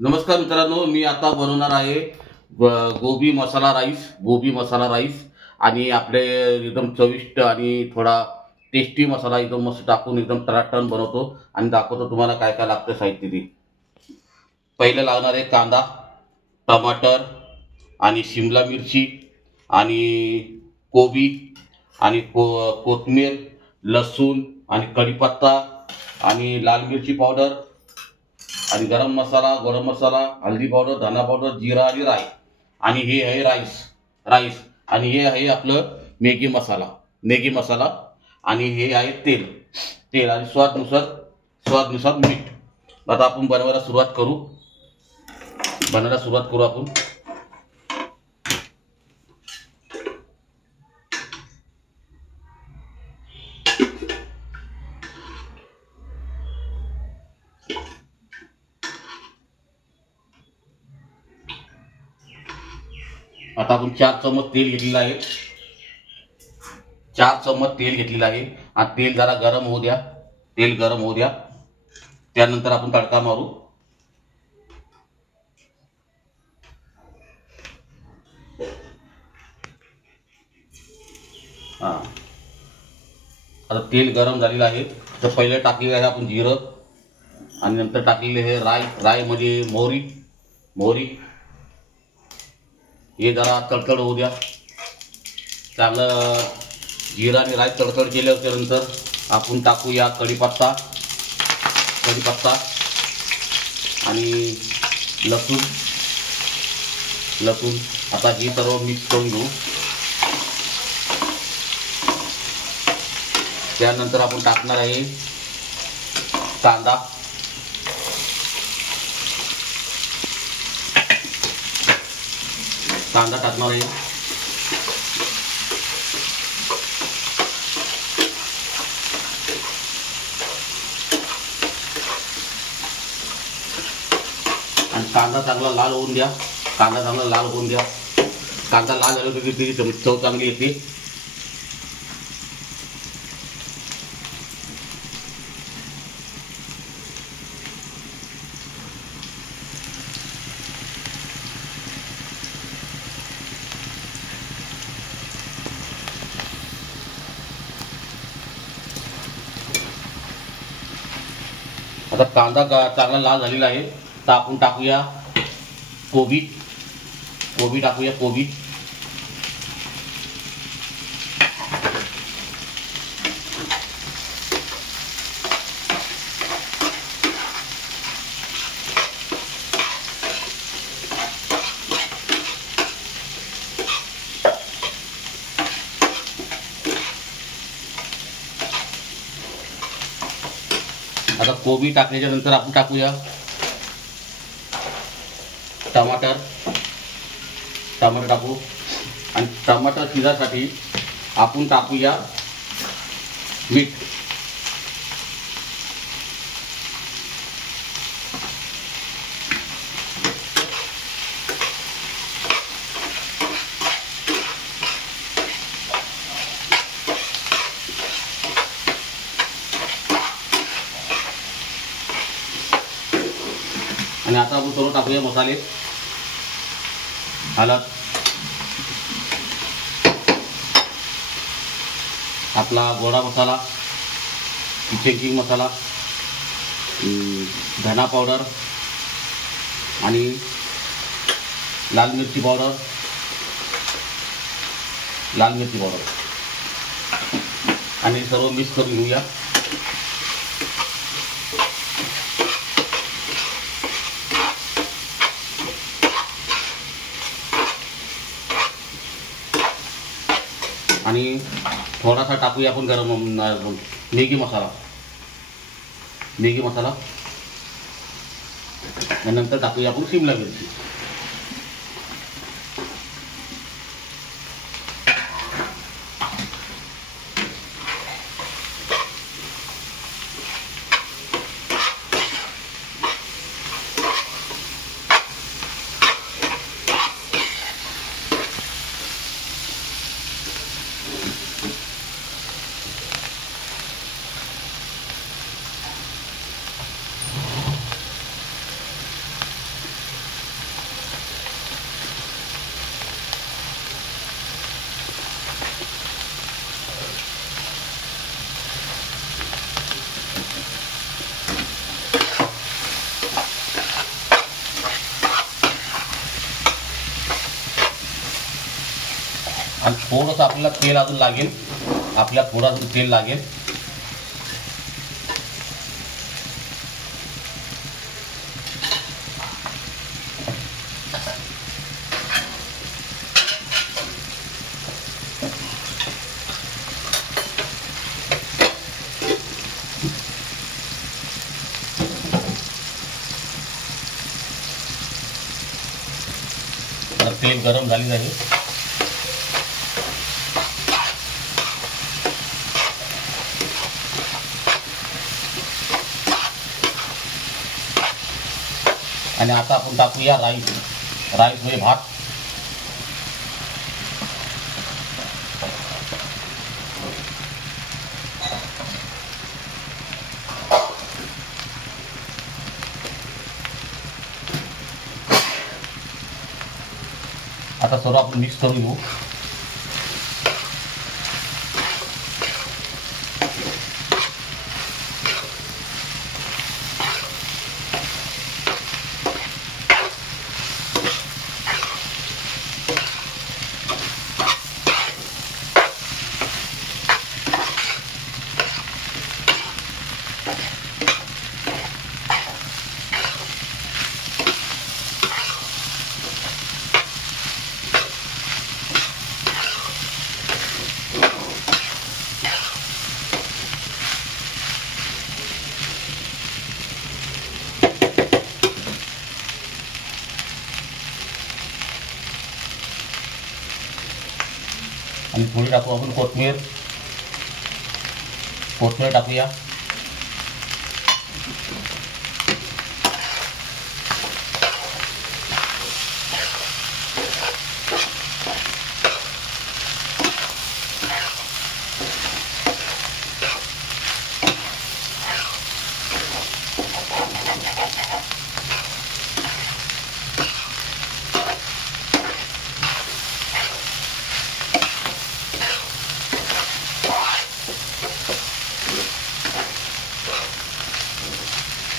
नमस्कार मित्रांनो, मी आता बनवणार आहे गोबी मसाला राईस आणि आपले एकदम चविष्ट आणि थोडा टेस्टी मसाला एकदम मस्त टाकून एकदम टनाटन बनवतो आणि दाखवतो तुम्हाला काय काय लागतं साहित्य ते. पहिलं लागणार आहे कांदा, टमाटर आणि शिमला मिरची आणि कोबी आणि कोथिंबीर, लसूण आणि कढीपत्ता आणि लाल मिरची पावडर आणि गरम मसाला, हल्दी पावडर, धना पावडर, जिरा आणि राई. आणि हे आहे राईस आणि हे आहे आपलं मॅगी मसाला आणि हे आहे तेल आणि स्वादनुसार मीठ. आता आपण बनवायला सुरुवात करू आपण. आता आपण 4 चम्मच तेल घेतलेलं आहे. 4 चम्मच तेल घेतलेलं आहे आणि तेल जरा गरम होऊ द्या. त्यानंतर आपण तडका मारू. आता तेल गरम झालेलं आहे तर पहिले टाकलेलं आहे आपण जिरं आणि नंतर टाकलेले आहे राई मध्ये मोहरी. हे जरा तडतड होऊ द्या. चांगलं जिरा आणि राई तडतड केल्याच्या नंतर आपण टाकूया कढीपत्ता आणि लसूण. आता हे सर्व मिक्स करून घेऊ. त्यानंतर आपण टाकणार आहे कांदा. टाकणार आहे. आणि कांदा चांगला लाल होऊन द्या. कांदा लाल झाला की त्याची चव चांगली येते. आता कांदा चांगला लाल झालेला आहे तर आपण टाकूया कोबी. आता कोबी टाकल्याच्या नंतर आपण टाकूया टमाटर टाकू आणि टमाटर शिजासाठी आपण टाकूया मीठ. आणि आता आपण सर्व टाकूया मसाले. हळद, आपला गोडा मसाला, किचन किंग मसाला, धना पावडर आणि लाल मिरची पावडर आणि सर्व मिक्स करून घेऊया. आणि थोडासा टाकूया आपण गरम मॅगी मसाला आणि नंतर टाकूया आपण शिमला मिरची. आणि थोडंसं आपल्याला तेल अजून लागेल, आपल्याला थोडं अजून तेल लागेल. तेल गरम झालेलं आहे. आणि आता आपण टाकूया राईस म्हणजे भात. आता सर्व आपण मिक्स करून घेऊ. आणि थोडी टाकू आपण कोथिंबीर टाकूया.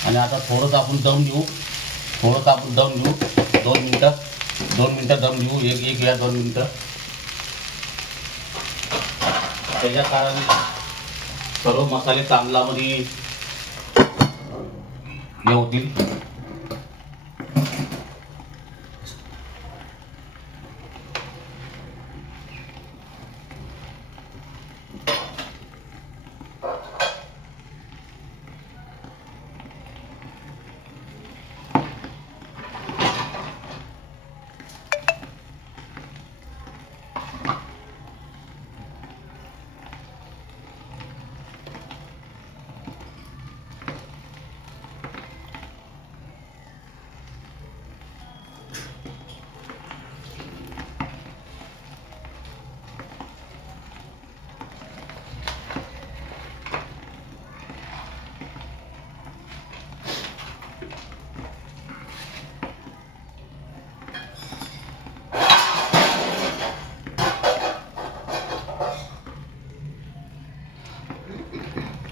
आणि आता थोडंसं आपण दम देऊ. 2 मिनटं दम देऊ. एक या 2 मिनटं. त्याच्या कारणाने सर्व मसाले चांगल्यामध्ये हे होतील.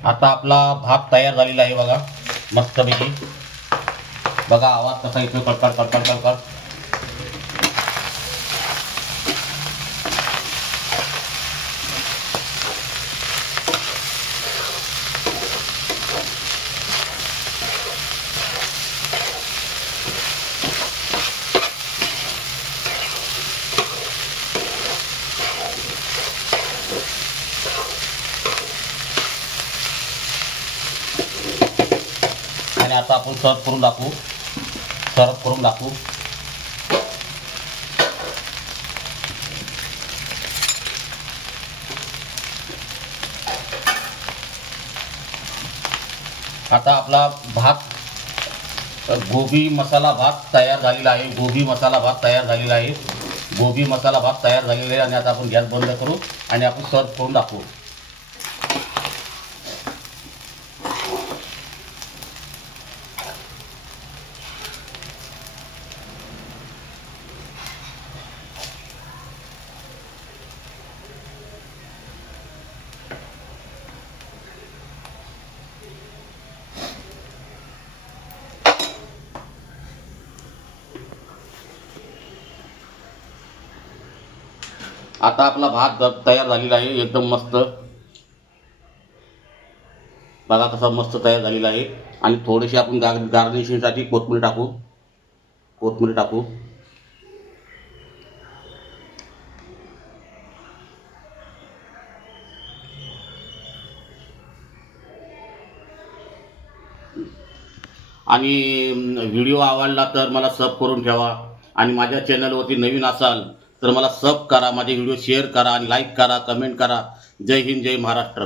आता आपला भात तयार झालेला आहे बघा, मस्तपैकी. बघा आवाज कसा येतो, कडकड कडकड कडकड. आणि आता आपण सर्व करून दाखवू. आता आपला भात, गोबी मसाला भात तयार झालेला आहे. गोबी मसाला भात तयार झालेला आहे. आणि आता आपण गॅस बंद करू आणि आपण सर्व करून दाखवू. आता आपला भात तयार झालेला आहे, एकदम मस्त. बघा कसा मस्त तयार झालेला आहे. आणि थोडीशी आपण गार्निशिंगसाठी कोथिंबीर टाकू. आणि व्हिडिओ आवडला तर मला सब करून ठेवा. आणि माझ्या चॅनलवरती नवीन असाल तर मला सब करा, माझे व्हिडिओ शेअर करा आणि लाईक करा, कमेंट करा. जय हिंद, जय महाराष्ट्र.